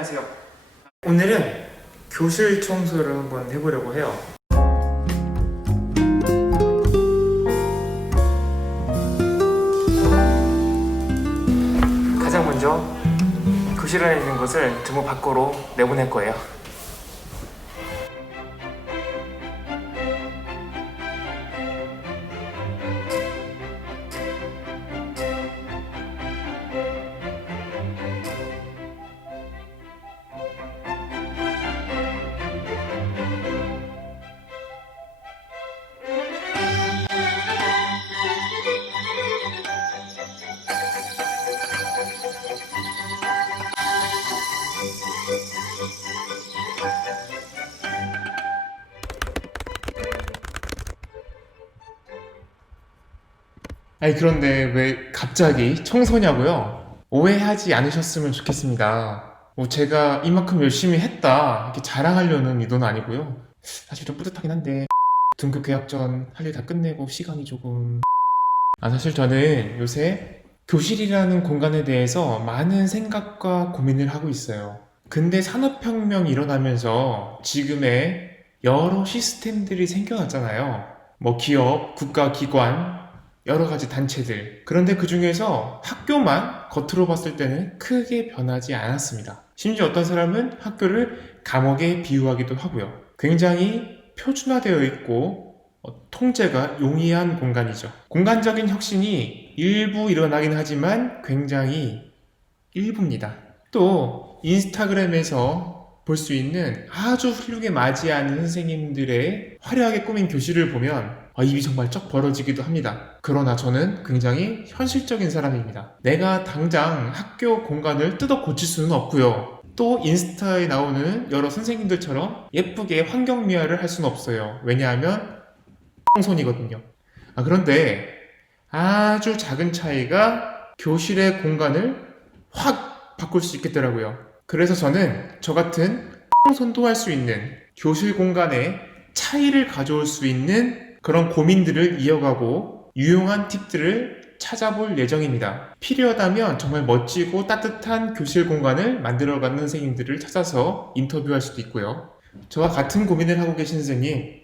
안녕하세요. 오늘은 교실 청소를 한번 해보려고 해요. 가장 먼저 교실 안에 있는 것을 전부 밖으로 내보낼 거예요. 아니 그런데 왜 갑자기 청소냐고요? 오해하지 않으셨으면 좋겠습니다. 뭐 제가 이만큼 열심히 했다 이렇게 자랑하려는 의도는 아니고요. 사실 좀 뿌듯하긴 한데 등급 계약 전 할 일 다 끝내고 시간이 조금 아 사실 저는 요새 교실이라는 공간에 대해서 많은 생각과 고민을 하고 있어요. 근데 산업혁명이 일어나면서 지금의 여러 시스템들이 생겨났잖아요. 뭐 기업, 국가 기관, 여러 가지 단체들. 그런데 그 중에서 학교만 겉으로 봤을 때는 크게 변하지 않았습니다. 심지어 어떤 사람은 학교를 감옥에 비유하기도 하고요. 굉장히 표준화되어 있고 어, 통제가 용이한 공간이죠. 공간적인 혁신이 일부 일어나긴 하지만 굉장히 일부입니다. 또 인스타그램에서 볼 수 있는 아주 훌륭에 맞이하는 선생님들의 화려하게 꾸민 교실을 보면 아, 입이 정말 쩍 벌어지기도 합니다. 그러나 저는 굉장히 현실적인 사람입니다. 내가 당장 학교 공간을 뜯어 고칠 수는 없고요. 또 인스타에 나오는 여러 선생님들처럼 예쁘게 환경 미화를 할 수는 없어요. 왜냐하면 손이거든요. 아, 그런데 아주 작은 차이가 교실의 공간을 확 바꿀 수 있겠더라고요. 그래서 저는 저 같은 손도 할 수 있는 교실 공간에 차이를 가져올 수 있는 그런 고민들을 이어가고 유용한 팁들을 찾아볼 예정입니다. 필요하다면 정말 멋지고 따뜻한 교실 공간을 만들어가는 선생님들을 찾아서 인터뷰할 수도 있고요. 저와 같은 고민을 하고 계신 선생님,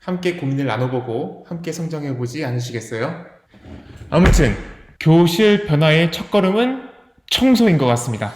함께 고민을 나눠보고 함께 성장해보지 않으시겠어요? 아무튼 교실 변화의 첫걸음은 청소인 것 같습니다.